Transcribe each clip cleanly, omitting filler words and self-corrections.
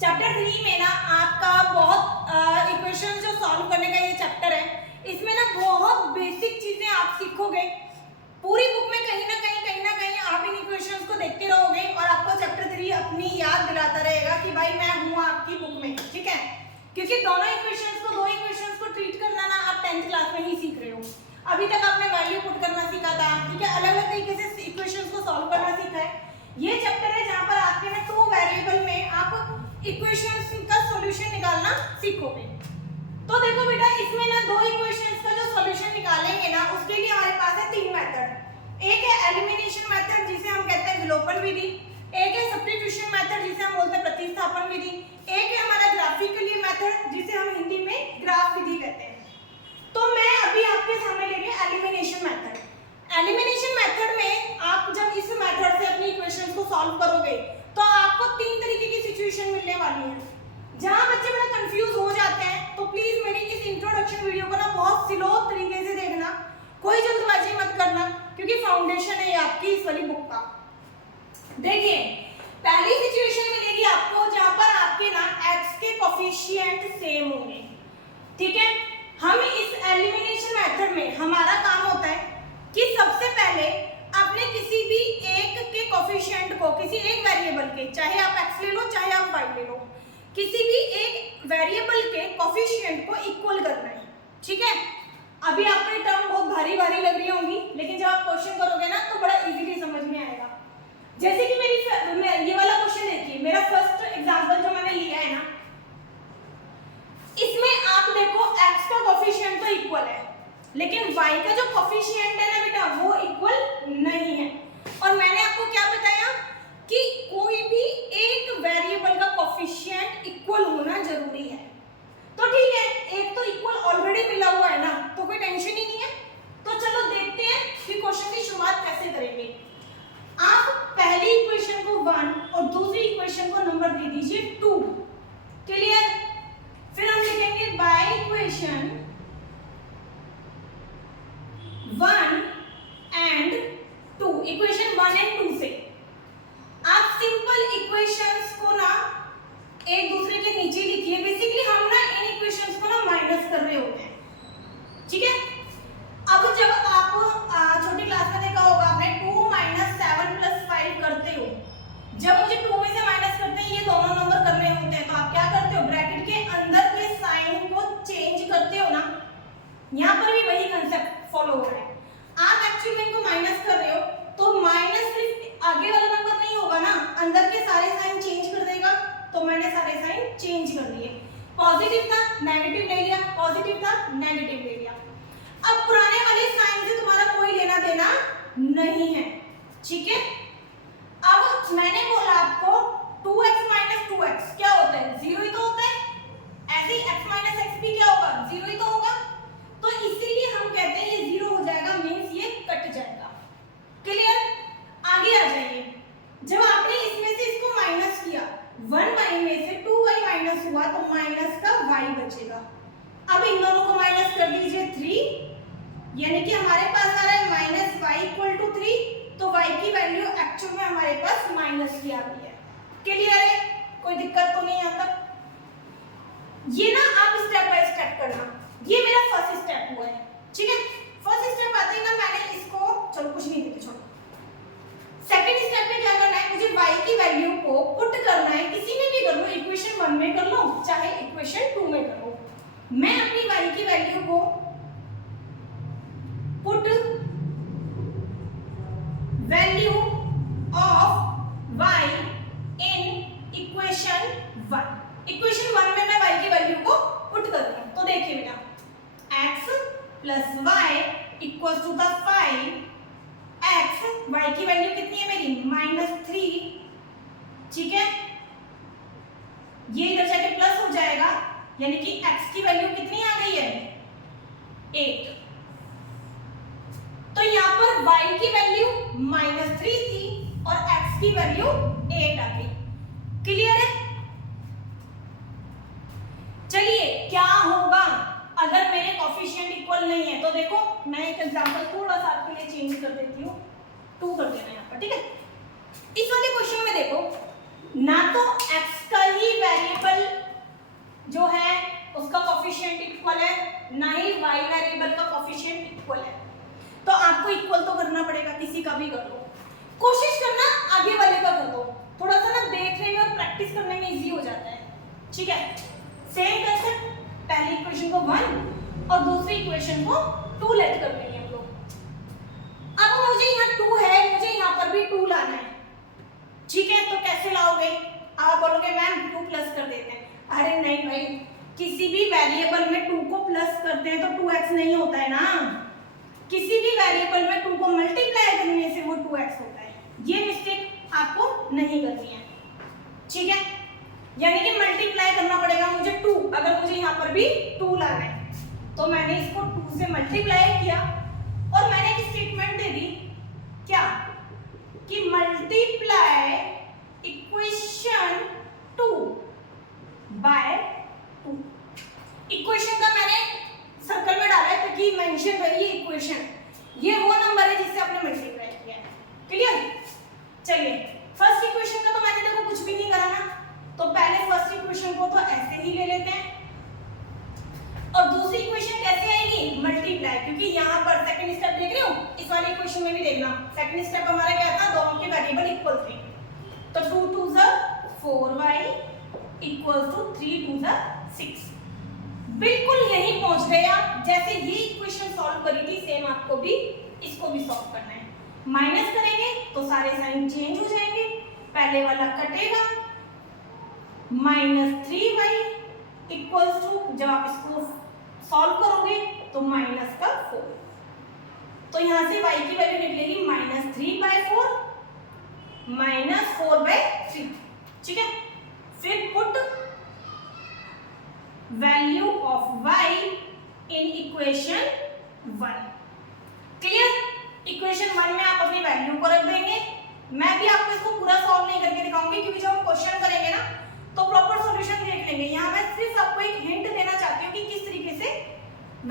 Chapter 3 में ना आपका बहुत इक्वेशन जो सॉल्व करने का ये चैप्टर है, इसमें ना बहुत बेसिक चीजें आप सीखोगे। पूरी बुक में कहीं ना कहीं आप इन इक्वेशंस को देखते रहोगे और आपको चैप्टर 3 अपनी याद दिलाता रहेगा कि भाई मैं हूँ आपकी बुक में, ठीक है। क्योंकि दो इक्वेशंस को ट्रीट करना ना आप 10th क्लास में ही सीख रहे हो। अभी तक आपने वैल्यू पुट करना सीखा था, ठीक है, अलग अलग तरीके से इक्वेशंस को सॉल्व करना सीखा है। ये चैप्टर है जहाँ पर आपके ना 2 वेरिएबल में आप इक्वेशंस का सॉल्यूशन निकालना सीखोगे। तो देखो बेटा, इसमें ना 2 इक्वेशंस का जो सॉल्यूशन निकालेंगे ना, उसके लिए हमारे पास है 3 मेथड। एक है एलिमिनेशन मेथड जिसे हम कहते हैं विलोपन विधि, एक है सब्स्टिट्यूशन मेथड जिसे हम बोलते हैं प्रतिस्थापन विधि, एक है हमारा ग्राफिकली मेथड जिसे हम हिंदी में ग्राफ विधि कहते हैं। तो मैं अभी आपके सामने ले रही हूँ एलिमिनेशन मेथड। एलिमिनेशन मेथड में आप जब इस मेथड से अपनी इक्वेशंस को सॉल्व करोगे तो आपको 3 तरीके की सिचुएशन मिलने वाली है। जहां बच्चे बड़ा कंफ्यूज हो जाते हैं तो प्लीज मेरी इस इंट्रोडक्शन वीडियो को ना बहुत स्लो तरीके से देखना, कोई जल्दबाजी मत करना, क्योंकि फाउंडेशन है ये आपकी इस वाली बुक का। देखिए, पहली सिचुएशन मिलेगी आपको जहां पर आपके ना x के कोफिशिएंट सेम होंगे, ठीक है। हम इस एलिमिनेशन मेथड में हमारा काम होता है कि सबसे पहले आपने किसी भी एक के कोफिशिएंट को, किसी एक वेरिएबल के, चाहे आप x ले लो चाहे आप y ले लो, किसी भी एक वेरिएबल के कोफिशिएंट को इक्वल करना है, ठीक है। अभी आपको ये टर्म बहुत भारी लग रही होंगी, लेकिन जब आप क्वेश्चन करोगे ना तो बड़ा इजीली समझ में आएगा। जैसे कि ये वाला क्वेश्चन देखिए, मेरा फर्स्ट एग्जांपल जो मैंने लिया है ना, इसमें आप देखो x का कोफिशिएंट तो इक्वल है, लेकिन y का जो कोफिशिएंट है ना बेटा वो इक्वल नहीं है। और मैंने आपको क्या बताया कि कोई भी एक वेरिएबल का कोफिशिएंट इक्वल होना जरूरी है। तो ठीक है, एक तो इक्वल ऑलरेडी मिला हुआ है ना, तो कोई टेंशन ही नहीं है। तो चलो देखते हैं कि क्वेश्चन की शुरुआत कैसे करेंगे। आप पहली इक्वेशन को 1 और दूसरी इक्वेशन को नंबर दे दीजिए 2, क्लियर। फिर हम लिखेंगे by equation 1 and 2, equation 1 and 2 से आप सिंपल इक्वेशंस को ना एक दूसरे के नीचे लिखिए। बेसिकली हम ना इन इक्वेशंस को ना माइनस कर रहे होते हैं, ठीक है। अब जब आप छोटी क्लास में देखा होगा आपने 2 - 7 + 5 करते हो, जब मुझे 2 में से माइनस करते हैं ये दोनों नंबर करने होते हैं, तो आप क्या करते हो, ब्रैकेट के अंदर के साइन को चेंज करते हो ना। यहाँ पर भी वही कंसेप्ट फॉलो हो रहा है। आप एक्चुअली इनको माइनस कर रहे हो तो माइनस सिर्फ आगे वाला नंबर नहीं होगा ना, अंदर के सारे साइन चेंज कर देगा। तो मैंने सारे साइन चेंज कर दिए, पॉजिटिव था नेगेटिव ले लिया, पॉजिटिव था नेगेटिव ले लिया। अब पुराने वाले साइन से तुम्हारा कोई लेना देना नहीं है, ठीक है। अब मैंने बोला आपको 2x - 2x क्या होता है, 0 ही तो होता है। ऐसे ही x - x भी क्या होगा, 0 ही तो होगा। तो इसीलिए हम कहते हैं ये 0 हो जाएगा, मींस ये कट जाएगा, क्लियर। आगे आ जाइए, जब आपने इसमें से इसको माइनस किया, 1y में से 2y माइनस हुआ तो माइनस का y बचेगा। अब इन दोनों को माइनस कर दीजिए 3, यानी कि हमारे पास आ रहा है -y = 3, तो y की वैल्यू एक्चुअल में हमारे पास माइनस की आ रही है, क्लियर है, कोई दिक्कत तो नहीं आता। ये ना आप स्टेप बाय स्टेप करना, ये मेरा फर्स्ट स्टेप हुआ है, ठीक है। फर्स्ट स्टेप आते ही ना मैंने इसको, चलो कुछ नहीं देते, छोड़ो। सेकंड स्टेप में क्या करना है, मुझे y की वैल्यू को पुट करना है, किसी में भी कर लो, इक्वेशन 1 में कर लो चाहे इक्वेशन 2 में कर लो। मैं अपनी y की वैल्यू को put value of y in equation 1, equation 1 में मैं y की वैल्यू को पुट कर रही हूं। तो देखिए बेटा, x + y = 5, x, y की वैल्यू कितनी है मेरी -3, ठीक है। ये इधर जाके प्लस हो जाएगा, यानी कि x की वैल्यू कितनी आ गई है, 8। तो यहाँ पर y की वैल्यू -3 थी और x की वैल्यू 8 आ गई, क्लियर है। चलिए क्या होगा अगर मेरे कोफिशिएंट इक्वल नहीं है, तो देखो मैं एक एग्जांपल थोड़ा सा आपके लिए चेंज कर देती हूँ, 2 कर देना यहाँ पर, ठीक है। इस वाले क्वेश्चन में देखो ना तो x का ही वेरिएबल कॉफिशिएंट इक्वल है, ना ही y वेरिएबल का कॉफिशिएंट इक्वल है। तो आपको इक्वल तो करना पड़ेगा, किसी का भी कर लो, कोशिश करना आगे वाले का कर दो, थोड़ा सा ना देखने में और प्रैक्टिस करने में इजी हो जाता है। ठीक है, सेम कंसेप्ट, पहली इक्वेशन को 1 और दूसरी इक्वेशन को 2 लेट कर लेंगे हम लोग। अब मुझे यहाँ 2 है, मुझे यहाँ पर भी 2 लाना है। ठीक है, तो कैसे लाओगे? आप बोलोगे मैम 2 प्लस कर देते हैं। अरे नहीं भाई, किसी भी वेरिएबल में 2 को प्लस करते हैं तो 2x नहीं होता है ना, किसी भी वेरिएबल में 2 को मल्टीप्लाई करने से वो 2x होता है। ये मिस्टेक आपको नहीं करनी है। ठीक है, यानी कि मल्टीप्लाई करना पड़ेगा मुझे 2, अगर मुझे यहाँ पर भी 2 लाना है तो मैंने इसको 2 से मल्टीप्लाई किया और मैंने एक स्टेटमेंट दे दी क्या कि मल्टीप्लाई इक्वेशन 2 बाय 2। इक्वेशन का मैंने सर्कल में डाला है ताकि मेंशन रही है इक्वेशन, ये वो नंबर है जिससे आपने मल्टीप्लाई किया है। क्लियर? चलिए, फर्स्ट इक्वेशन का तो मैंने देखो कुछ भी नहीं करा ना, तो पहले फर्स्ट इक्वेशन को तो ऐसे ही ले लेते हैं और दूसरी इक्वेशन कैसे आएगी? मल्टीप्लाई, क्योंकि यहाँ पर सेकंड स्टेप देख रहे हो, इस वाली इक्वेशन में भी देखना, सेकंड स्टेप हमारा क्या था? दोनों के वेरिएबल इक्वल थे, तो 2 2 4y इक्वल्स टू 3 2 6। बिल्कुल यही पहुंच गए आप, जैसे ये इक्वेशन सॉल्व करी थी सेम आपको भी इसको भी सॉल्व करना है। माइनस करेंगे तो सारे साइन चेंज हो जाएंगे, पहले वाला कटेगा, -3y इक्वल्स टू, जब आप इसको सॉल्व करोगे तो -4, तो यहां से y की वैल्यू निकलेगी -3/4 -4/3। ठीक है, फिर put value of y in equation 1। Clear? Equation 1 में आप अपनी वैल्यू को रख देंगे। मैं भी आपको इसको पूरा सॉल्व नहीं करके दिखाऊंगी, क्योंकि जब हम क्वेश्चन करेंगे ना तो प्रॉपर सॉल्यूशन देख लेंगे। यहाँ मैं सिर्फ आपको एक हिंट देना चाहती हूँ कि किस तरीके से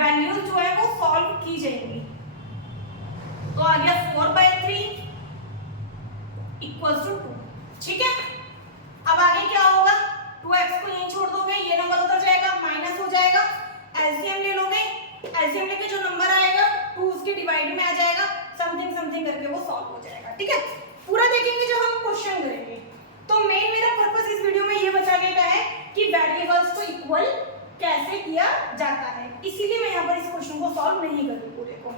वैल्यूज जो है वो सॉल्व की जाएंगी। तो आ गया 4/3 इक्वल्स टू 2। ठीक है, अब आगे क्या होगा? 2x को यहीं छोड़ दोगे, ये नंबर उधर जाएगा, माइनस हो जाएगा, एलसीएम ले लोगे, एलसीएम लेके जो नंबर आएगा 2 उसके डिवाइड में आ जाएगा, समथिंग समथिंग करके वो सॉल्व हो जाएगा। ठीक है, पूरा देखेंगे जब हम क्वेश्चन करेंगे। तो मेन मेरा पर्पस इस वीडियो में ये बताने का है कि वेरिएबल्स को इक्वल कैसे किया जाता है, इसीलिए मैं यहाँ पर इस क्वेश्चन को सॉल्व नहीं कर रही पूरे को।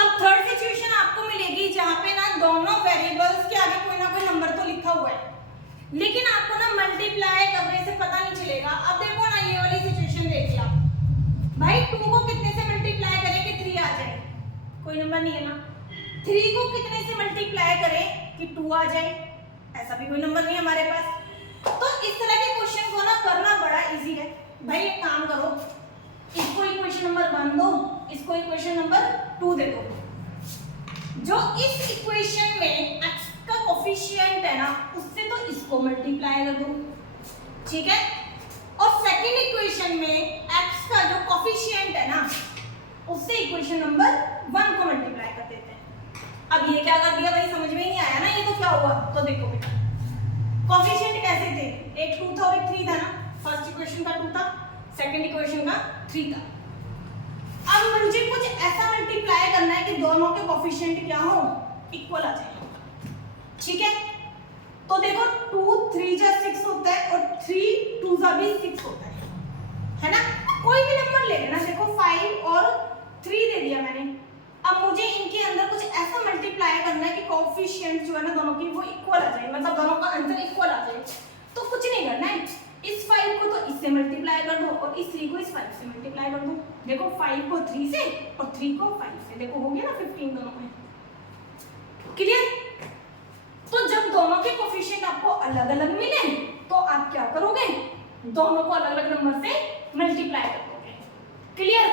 अब थर्ड सिचुएशन आपको मिलेगी जहां पे ना दोनों वेरिएबल्स के आगे कोई ना कोई नंबर तो लिखा हुआ है, लेकिन आपको ना मल्टीप्लाई करने से पता नहीं चलेगा। अब देखो ना, ये वाली सिचुएशन देखिए आप, भाई 2 को कितने से मल्टीप्लाई करें कि 3 आ जाए? कोई नंबर नहीं है ना। 3 को कितने से मल्टीप्लाई करें कि 2 आ जाए? ऐसा भी कोई नंबर नहीं है हमारे पास। तो इस तरह के क्वेश्चन को ना करना बड़ा इजी है। भाई एक काम करो, इसको इक्वेशन नंबर 1 दो, इसको इक्वेशन नंबर 2 दे दो। जो इस इक्वेशन में x का कोफिशिएंट है ना, उससे तो इसको मल्टीप्लाई कर दो। ठीक है, और सेकंड इक्वेशन में x का जो कोफिशिएंट है ना, उससे इक्वेशन नंबर 1 को मल्टीप्लाई कर देते हैं। अब ये क्या कर दिया भाई, समझ में नहीं आया ना ये तो क्या हुआ? तो देखो बेटा, कोफिशिएंट कैसे थे? एक 2 था और एक 3 था ना। फर्स्ट इक्वेशन का 2 था, सेकंड इक्वेशन का 3 था। अब मुझे कुछ ऐसा मल्टीप्लाई करना है कि दोनों के कोफिशिएंट क्या हो? इक्वल आ जाए। ठीक है, तो देखो 2 3 जा 6 होता है और 3 2 जा भी 6 होता है ना। कोई भी नंबर ले लेना, देखो 5 और 3 दे दिया मैंने। अब मुझे इनके अंदर कुछ ऐसा मल्टीप्लाई करना है कि कोफिशिएंट जो है ना दोनों की वो इक्वल आ जाए, मतलब दोनों का आंसर इक्वल आ जाए। तो कुछ नहीं करना है, इस 5 को तो इससे मल्टीप्लाई कर दो और इस 3 को इस 5 से मल्टीप्लाई कर दो। देखो 5 को 3 से और 3 को 5 से, देखो हो गया ना 15 दोनों में। क्लियर? तो जब दोनों के कोफिशिएंट आपको अलग अलग मिले तो आप क्या करोगे? दोनों को अलग अलग नंबर से मल्टीप्लाई कर दोगे। क्लियर?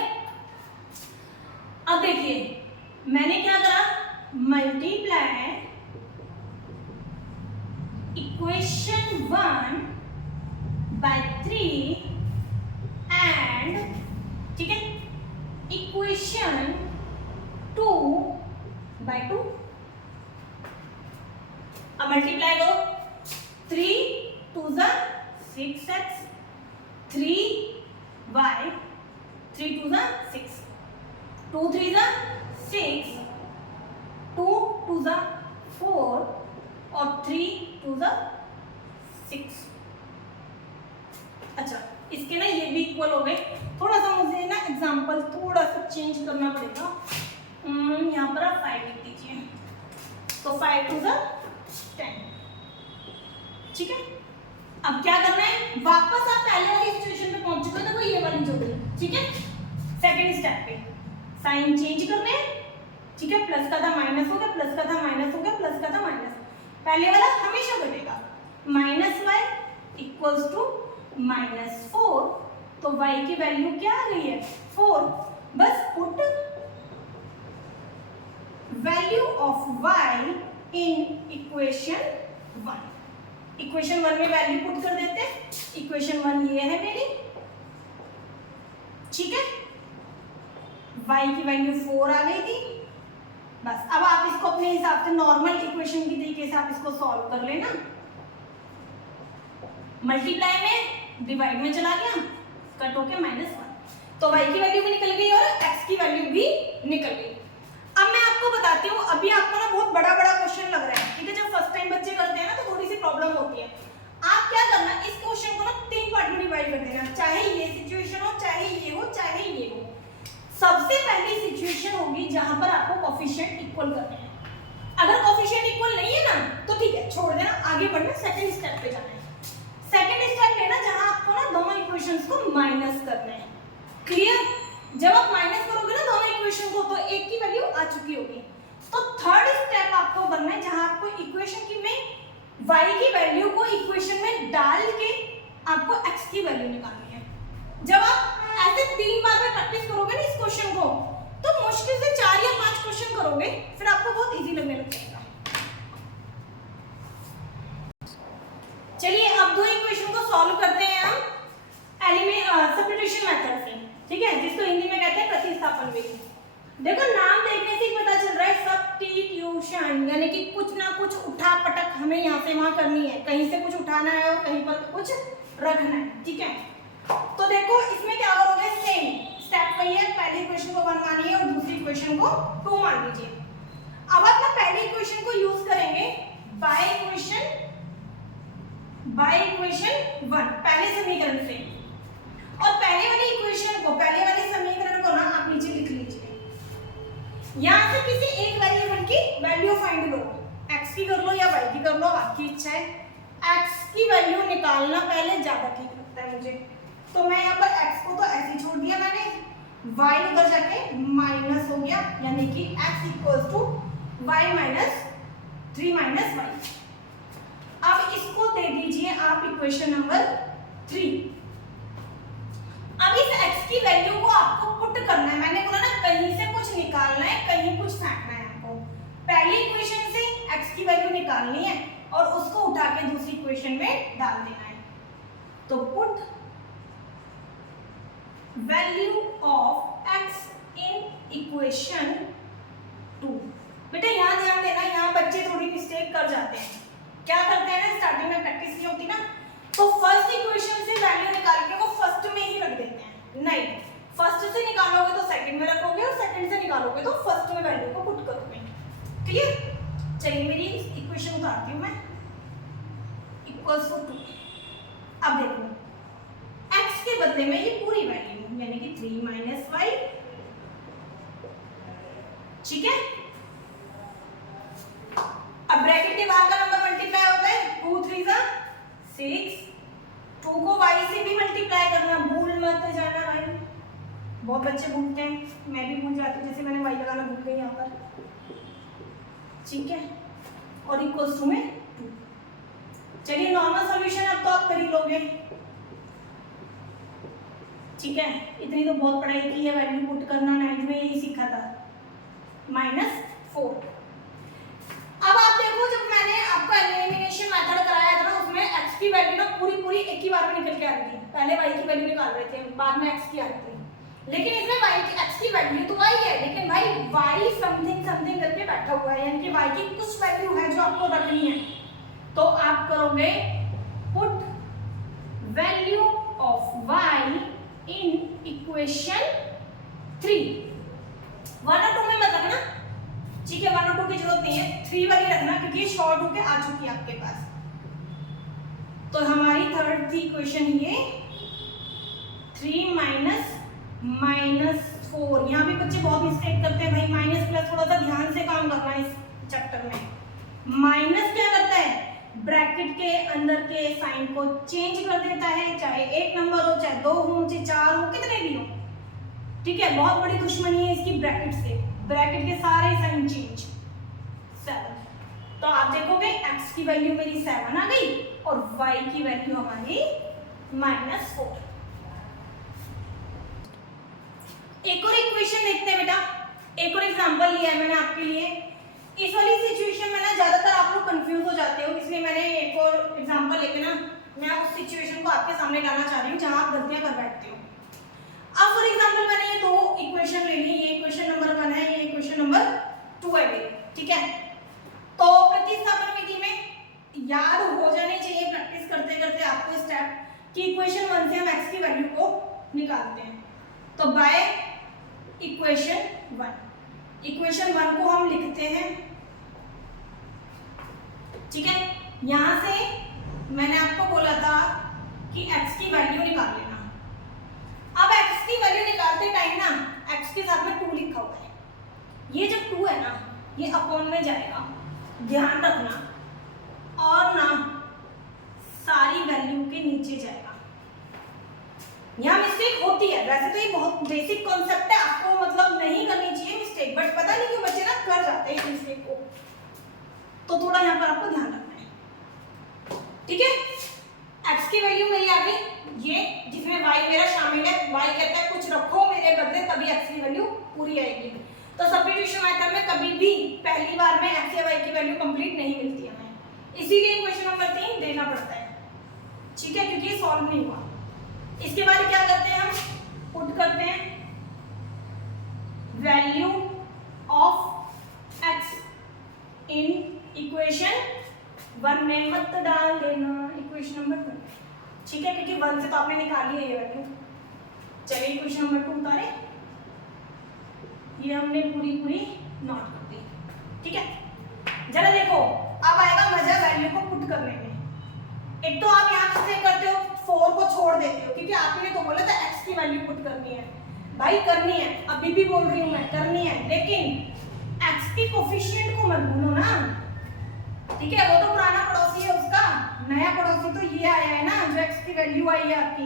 अब देखिए मैंने क्या करा, मल्टीप्लाई इक्वेशन 1 by 3 एंड ठीक है इक्वेशन 2 by 2। अब मल्टीप्लाई करो, 3 2 6x 3y, 3 2 जा 6, 2 3 जा 6, 2 2 जा 4 और 3 2 जा 6। अच्छा, इसके ना ये भी इक्वल हो गए। थोड़ा सा मुझे ना एग्जांपल थोड़ा सा चेंज करना पड़ेगा। यहाँ पर आप 5 लिख दीजिए, तो 5 2 जा 10। ठीक है, अब क्या करना है, वापस आप पहले वाली सिचुएशन पे पहुंच चुके, तो वो ये वाली जो गई। ठीक है, सेकंड स्टेप पे साइन चेंज करने हैं। ठीक है, प्लस का था माइनस हो गया, प्लस का था माइनस हो गया, प्लस का था माइनस। पहले वाला हमेशा बनेगा, माइनस वाई इक्वल्स टू -4, तो y की वैल्यू क्या आ गई है 4। बस put value of y in equation 1। Equation 1 में वैल्यू पुट कर देते हैं। इक्वेशन 1 ये है मेरी। ठीक है, y की वैल्यू 4 आ गई थी। बस अब आप इसको अपने हिसाब से नॉर्मल इक्वेशन की तरीके से आप इसको सॉल्व कर लेना। मल्टीप्लाई में डिवाइड में चला गया, कट होके -1, तो y की वैल्यू भी निकल गई और x की वैल्यू भी निकल गई। अब मैं आपको बताती हूँ, अभी आपको ना बहुत बड़ा बड़ा क्वेश्चन लग रहा है। ठीक है, जब फर्स्ट टाइम बच्चे करते हैं ना तो थोड़ी सी प्रॉब्लम होती है। आप क्या करना, इस क्वेश्चन को ना 3 पार्ट में डिवाइड कर देना, चाहे ये सिचुएशन हो, चाहे ये हो, चाहे ये हो। सबसे पहली सिचुएशन होगी जहां पर आपको कोफिशिएंट इक्वल करने हैं। अगर कोफिशिएंट इक्वल नहीं है ना तो ठीक है, छोड़ देना, आगे बढ़ना, सेकंड स्टेप पे जाना है। सेकंड स्टेप लेना जहां आपको ना दोनों इक्वेशंस को माइनस करना है। क्लियर, जब आप माइनस करोगे ना दोनों इक्वेशन को तो एक की वैल्यू आ चुकी होगी। तो थर्ड स्टेप आपको करना है जहां आपको इक्वेशन की में y की वैल्यू को इक्वेशन में डाल के आपको x की वैल्यू निकालनी है। जब आप ऐसे 3 बार में प्रैक्टिस करोगे ना इस क्वेश्चन को, तो मुश्किल से 4 या 5 क्वेश्चन करोगे, फिर आपको बहुत इजी लगने लग जाएगा। चलिए अब दो इक्वेशन को सॉल्व करते हैं हम सब्स्टिट्यूशन मेथड से। ठीक है, जिसको हिंदी में कहते हैं प्रतिस्थापन विधि। देखो नाम देखने से ही पता चल रहा है सब्स्टिट्यूशन, यानी कि कुछ ना कुछ उठा पटक हमें यहाँ से वहां करनी है। कहीं से कुछ उठाना है और कहीं पर कुछ रखना है। ठीक है, तो देखो इसमें क्या करोगे, सेम स्टेप वही है। पहली इक्वेशन को 1 मानिए और दूसरी इक्वेशन को 2 मान लीजिए। अब आप ना पहली इक्वेशन को यूज करेंगे बाय इक्वेशन 1, पहले समीकरण से, और पहले वाली इक्वेशन को, पहले वाले समीकरण को ना आप नीचे लिख लीजिए। यहां से किसी एक वेरिएबल की वैल्यू फाइंड करो, x की कर लो या y की कर लो, आपकी इच्छा है। x की वैल्यू निकालना पहले ज्यादा ठीक लगता है मुझे, तो मैं यहाँ पर x को तो ऐसे छोड़ दिया मैंने, y उधर जाके माइनस हो गया, यानी कि x equals to y minus 3 minus y। अब इसको दे दीजिए आप इक्वेशन नंबर 3। अब इस x की वैल्यू को आपको पुट करना है। मैंने बोला ना कहीं से कुछ निकालना है, कहीं कुछ फेंकना है आपको। पहली इक्वेशन से x की वैल्यू निकालनी है और उसको उठा के दूसरी इक्वेशन में डाल देना है। तो put value of x in equation 2। बेटा यहाँ ध्यान देना, यहाँ बच्चे थोड़ी मिस्टेक कर जाते हैं। क्या करते हैं ना, स्टार्टिंग में प्रैक्टिस नहीं होती ना, तो फर्स्ट इक्वेशन से वैल्यू निकाल के वो फर्स्ट में ही रख देते हैं। नहीं, फर्स्ट से निकालोगे तो सेकंड में रखोगे और सेकंड से निकालोगे तो फर्स्ट में वैल्यू को पुट करोगे। क्लियर? चलिए मेरी इक्वेशन उतारती हूँ मैं, इक्वल्स टू 2। अब देखो x के बदले में ये पूरी वैल्यू यानी कि 3 माइनस y। ठीक है, अब ब्रैकेट के बाहर का नंबर मल्टीप्लाई होता है, 2 3 जा 6, 2 को y से भी मल्टीप्लाई करना, भूल मत जाना भाई। बहुत बच्चे भूलते हैं, मैं भी भूल जाती हूँ, जैसे मैंने y लगाना भूल गई यहाँ पर। ठीक है, और इक्वल्स टू में 2। चलिए नॉर्मल सॉल्यूशन अब तो आप कर ही लोगे। ठीक है, इतनी तो बहुत पढ़ाई की है, वैल्यू पुट करना 9th में यही सीखा था, -4। अब आप देखो जब मैंने आपको एलिमिनेशन मेथड कराया था ना, उसमें x की वैल्यू ना पूरी एक ही बार में निकल के आ रही थी। पहले y की वैल्यू निकाल रहे थे, बाद में x की आ रही थी। लेकिन इसमें x की वैल्यू तो y है, लेकिन भाई y समथिंग करके बैठा हुआ है, यानी कि y की कुछ वैल्यू है जो आपको रखनी है। तो आप करोगे put value of Y in equation 3। 1 और 2 में मत रखना, ठीक है, 1 और 2 की जरूरत नहीं है, 3 वाली रखना क्योंकि शॉर्ट होके आ चुकी है आपके पास। तो हमारी थर्ड थी इक्वेशन ये 3 माइनस 4। यहाँ भी बच्चे बहुत मिस्टेक करते हैं भाई, माइनस प्लस थोड़ा सा ध्यान से काम करना है इस चैप्टर में। माइनस क्या करता है, ब्रैकेट के अंदर के साइन को चेंज कर देता है, चाहे 1 नंबर हो, चाहे 2 हो, चाहे 4 हो, कितने भी हो, ठीक है। बहुत बड़ी दुश्मनी है इसकी ब्रैकेट से, ब्रैकेट के सारे साइन चेंज। 7, तो आप देखोगे x की वैल्यू मेरी 7 आ गई और y की वैल्यू हमारी -4। एक और इक्वेशन देखते हैं बेटा, एक और एग्जांपल लिया है मैंने आपके लिए। इस वाली सिचुएशन में ना ज्यादातर आप लोग कंफ्यूज हो जाते हो, इसलिए मैंने एक और एग्जांपल लेके ना मैं उस सिचुएशन को आपके सामने लाना चाह रही हूँ जहां आप गलतियां कर बैठते हो। अब फॉर एग्जांपल मैंने ये 2 इक्वेशन ले ली, ये इक्वेशन नंबर 1 है, ये इक्वेशन नंबर 2 है मेरी, ठीक है। तो प्रतिस्थापन विधि में याद हो जाने चाहिए प्रैक्टिस करते करते आपको स्टेप कि इक्वेशन 1 से हम x की वैल्यू को निकालते हैं। तो बाय इक्वेशन 1 को हम लिखते हैं, ठीक है। यहां से मैंने आपको बोला था कि x की वैल्यू निकाल लेना। अब x की वैल्यू निकालते टाइम ना x के साथ में 2 लिखा हुआ है, ये जो 2 है ना ये अपॉन में जाएगा, ध्यान रखना, और ना सारी वैल्यू के नीचे जाएगा। यहाँ मिस्टेक होती है, वैसे तो ये बहुत बेसिक कॉन्सेप्ट है, आपको मतलब नहीं करनी चाहिए मिस्टेक, बट पता नहीं क्यों बच्चे ना कर जाते हैं मिस्टेक को, तो थोड़ा यहाँ पर आपको ध्यान रखना है, ठीक है। x की वैल्यू मेरी आ गई ये, जिसमें y मेरा शामिल है, y कहता है कुछ रखो मेरे बदले तभी x की वैल्यू पूरी आएगी। तो सब्स्टिट्यूशन मेथड में कभी भी पहली बार में x या y की वैल्यू कंप्लीट नहीं मिलती है हमें, इसीलिए क्वेश्चन नंबर 3 देना पड़ता है, ठीक है, क्योंकि सॉल्व नहीं हुआ। इसके बाद क्या करते हैं, हम पुट करते हैं value of x in equation 1 में मत डाल देना, इक्वेशन नंबर 1, ठीक है, क्योंकि 1 से तो आपने निकाली है ये वैल्यू। चलिए इक्वेशन नंबर 2 उतारे, ये हमने पूरी नोट कर दी, ठीक है। जरा देखो अब आएगा मजा वैल्यू को पुट करने में। एक तो आप यहाँ से करते हो 4 को छोड़ देते हो, क्योंकि आपने तो बोला था x की वैल्यू पुट करनी है, भाई करनी है, अभी भी बोल रही हूँ मैं करनी है, लेकिन x की कोफिशिएंट को मत भूलो ना, ठीक है। वो तो पुराना पड़ोसी है, उसका नया पड़ोसी तो ये आया है ना जो x की वैल्यू आई है आपकी,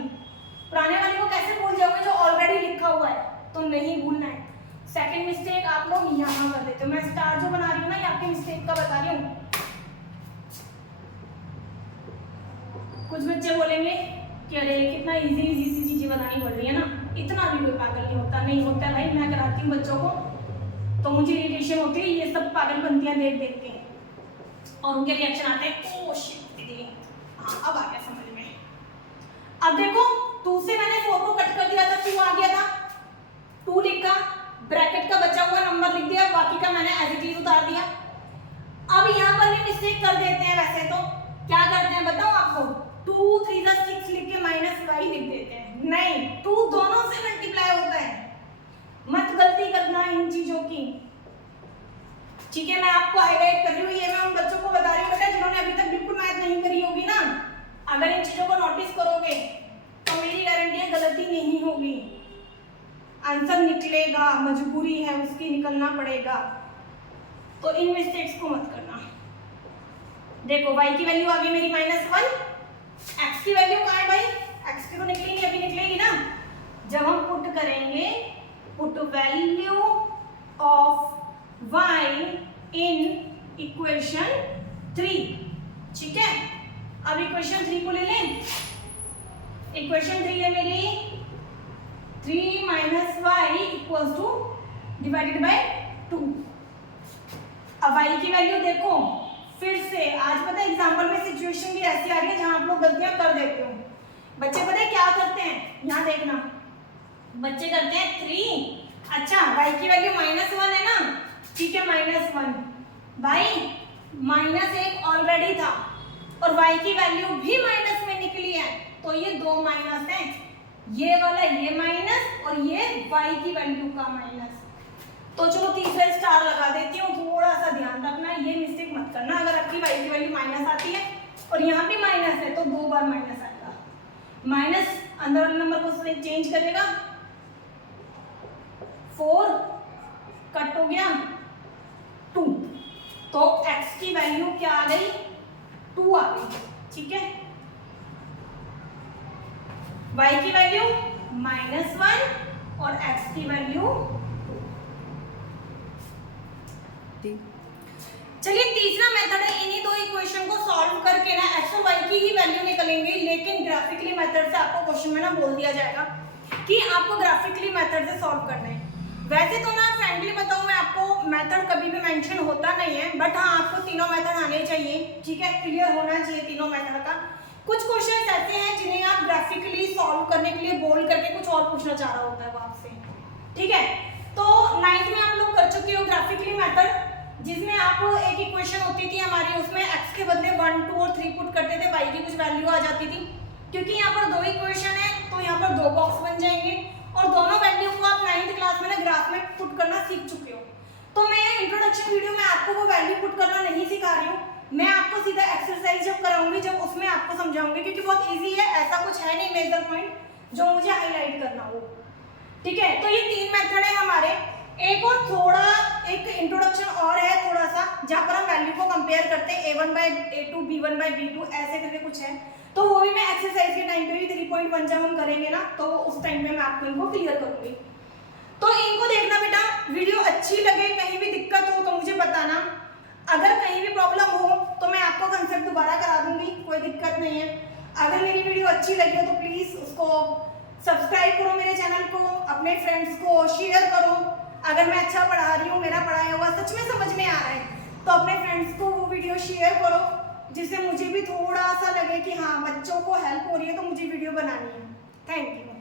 पुराने वाले को कैसे भूल जाओगे जो ऑलरेडी लिखा हुआ है, तो नहीं भूलना है। सेकंड मिस्टेक आप लोग यहाँ कर देते हो, मैं स्टार जो बना रही हूँ ना ये आपके मिस्टेक का बता रही हूँ। कुछ बच्चे बोलेंगे कि अरे कितना इजी सी चीजें बनानी पड़ रही है ना, इतना भी कोई पागल नहीं होता, नहीं होता भाई, मैं कराती हूँ बच्चों को तो मुझे इरिटेशन होती है ये सब पागलपंतियां देख के, और उनके रिएक्शन आते हैं ओ शिट दीदी, हाँ अब आ गया समझ में। अब देखो 2 से मैंने 4 को कट कर दिया था, 2 आ गया था, 2 लिखा, ब्रैकेट का बचा हुआ नंबर लिख दिया, बाकी का मैंने एज इट इज उतार दिया। अब यहाँ पर भी मिस्टेक कर देते हैं, वैसे तो क्या करते हैं बताओ आपको, 2 3 6 लिख के -y लिख देते हैं, नहीं 2 दोनों से मल्टीप्लाई होता है, मत गलती करना इन चीजों की, ठीक है। मैं आपको हाईलाइट कर रही हूँ, ये मैं उन बच्चों को बता रही हूँ बेटा जिन्होंने अभी तक बिल्कुल मैथ नहीं करी होगी ना, अगर इन चीजों को नोटिस करोगे तो मेरी गारंटी है गलती नहीं होगी, आंसर निकलेगा, मजबूरी है उसकी, निकलना पड़ेगा, तो इन मिस्टेक्स को मत करना। देखो y की वैल्यू आ गई मेरी -1, x की वैल्यू कहाँ है भाई, x की तो निकली नहीं, अभी निकलेगी ना, जब हम पुट करेंगे put value of y in equation 3, ठीक है। अब इक्वेशन 3 को ले लें, इक्वेशन 3 है मेरी 3 - y equals two divided by 2। अब y की वैल्यू देखो फिर से, आज पता है एग्जाम्पल में सिचुएशन भी ऐसी आ रही है जहां आप लोग गलतियां कर देते हो। बच्चे पता है क्या करते हैं, यहाँ देखना, बच्चे करते हैं 3, अच्छा y की वैल्यू -1 है ना, ठीक है, -1 भाई -1 ऑलरेडी था और y की वैल्यू भी माइनस में निकली है, तो ये दो माइनस हैं, ये वाला ये माइनस और ये y की वैल्यू का माइनस। तो चलो तीसरा स्टार लगा देती हूँ, थोड़ा सा ध्यान रखना, ये मिस्टेक मत करना। अगर आपकी y की वैल्यू माइनस आती है और यहाँ भी माइनस है तो 2 बार माइनस आएगा। माइनस अंदर वाले नंबर को चेंज करेगा, 4 कट हो गया 2, तो x की वैल्यू क्या आ गई, 2 आ गई। ठीक है, y की वैल्यू -1 और x की वैल्यू 2। चलिए तीसरा मेथड है, इन्हीं दो इक्वेशन को सॉल्व करके ना x और y की ही वैल्यू निकलेंगे, लेकिन ग्राफिकली मेथड से आपको क्वेश्चन में ना बोल दिया जाएगा कि आपको ग्राफिकली मेथड से सॉल्व करना है। वैसे तो ना फ्रेंडली बताऊं मैं आपको, मेथड कभी भी मेंशन होता नहीं है, बट हाँ आपको तीनों मेथड आने चाहिए। ठीक है, क्लियर होना चाहिए तीनों मेथड का। कुछ क्वेश्चन ऐसे हैं जिन्हें आप ग्राफिकली सॉल्व करने के लिए बोल करके कुछ और पूछना चाह रहा होता है वो आपसे। ठीक है, तो 9th में आप लोग कर चुके हो ग्राफिकली मेथड, जिसमें आप एक इक्वेशन होती थी हमारी, उसमें x के बदले 1, 2 और 3 पुट करते थे, y की कुछ वैल्यू आ जाती थी। क्योंकि यहाँ पर दो इक्वेशन है तो यहाँ पर 2 बॉक्स बन जाएंगे और दोनों वैल्यू को आप 9th क्लास में ना ग्राफ में पुट करना सीख चुके हो। तो मैं इंट्रोडक्शन वीडियो में आपको वो वैल्यू पुट करना नहीं सिखा रही हूँ, मैं आपको सीधा एक्सरसाइज जब कराऊंगी जब उसमें आपको समझाऊंगी, क्योंकि बहुत इजी है, ऐसा कुछ है नहीं मेजर पॉइंट जो मुझे हाईलाइट करना हो। ठीक है, तो ये 3 मेथड है हमारे। एक और थोड़ा एक इंट्रोडक्शन और है थोड़ा सा, जहाँ पर हम वैल्यू को कंपेयर करते हैं, a1/a2 b1/b2 ऐसे करके कुछ है, तो वो भी मैं एक्सरसाइज के टाइम पे भी 3.1 जब हम करेंगे ना तो उस टाइम पे मैं आपको इनको क्लियर करूंगी। तो इनको देखना बेटा, वीडियो अच्छी लगे, कहीं भी दिक्कत हो तो मुझे बताना, अगर कहीं भी प्रॉब्लम हो तो मैं आपको कंसेप्ट दोबारा करा दूंगी, कोई दिक्कत नहीं है। अगर मेरी वीडियो अच्छी लगी हो तो प्लीज उसको सब्सक्राइब करो मेरे चैनल को, अपने फ्रेंड्स को शेयर करो। अगर मैं अच्छा पढ़ा रही हूँ, मेरा पढ़ाया हुआ सच में समझ में आ रहा है, तो अपने फ्रेंड्स को वो वीडियो शेयर करो, जिससे मुझे भी थोड़ा सा लगे कि हाँ बच्चों को हेल्प हो रही है तो मुझे वीडियो बनानी है। Thank you.